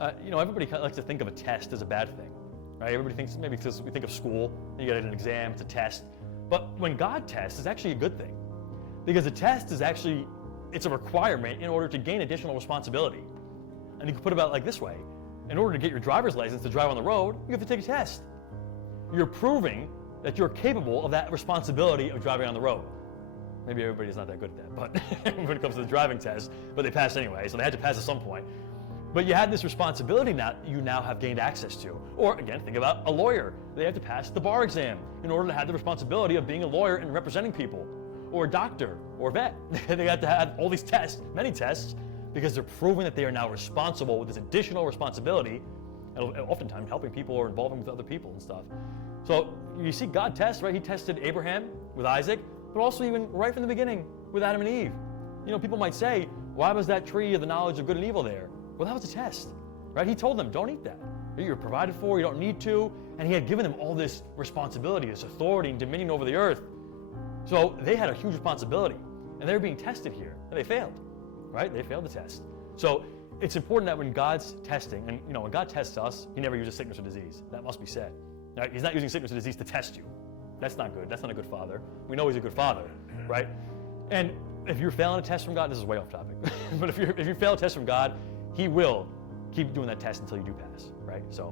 Everybody kind of likes to think of a test as a bad thing, right? Everybody thinks, maybe because we think of school, you get an exam, it's a test. But when God tests, it's actually a good thing. Because a test is actually, it's a requirement in order to gain additional responsibility. And you can put it about like this way. In order to get your driver's license to drive on the road, you have to take a test. You're proving that you're capable of that responsibility of driving on the road. Maybe everybody's not that good at that, but when it comes to the driving test, but they passed anyway, so they had to pass at some point. But you had this responsibility now you now have gained access to. Or again, think about a lawyer. They have to pass the bar exam in order to have the responsibility of being a lawyer and representing people. Or a doctor or a vet. They have to have all these tests, many tests, because they're proving that they are now responsible with this additional responsibility, and oftentimes helping people or involving with other people and stuff. So you see God test, right? He tested Abraham with Isaac, but also even right from the beginning with Adam and Eve. People might say, why was that tree of the knowledge of good and evil there? Well, that was a test, right? He told them, don't eat that. You're provided for, you don't need to. And he had given them all this responsibility, this authority and dominion over the earth. So they had a huge responsibility, and they were being tested here, and they failed, right? They failed the test. So it's important that when God's testing, and when God tests us, he never uses sickness or disease. That must be said. Right? He's not using sickness or disease to test you. That's not good. That's not a good father. We know he's a good father, right? And if you're failing a test from God, this is way off topic, but if you fail a test from God, he will keep doing that test until you do pass, right? So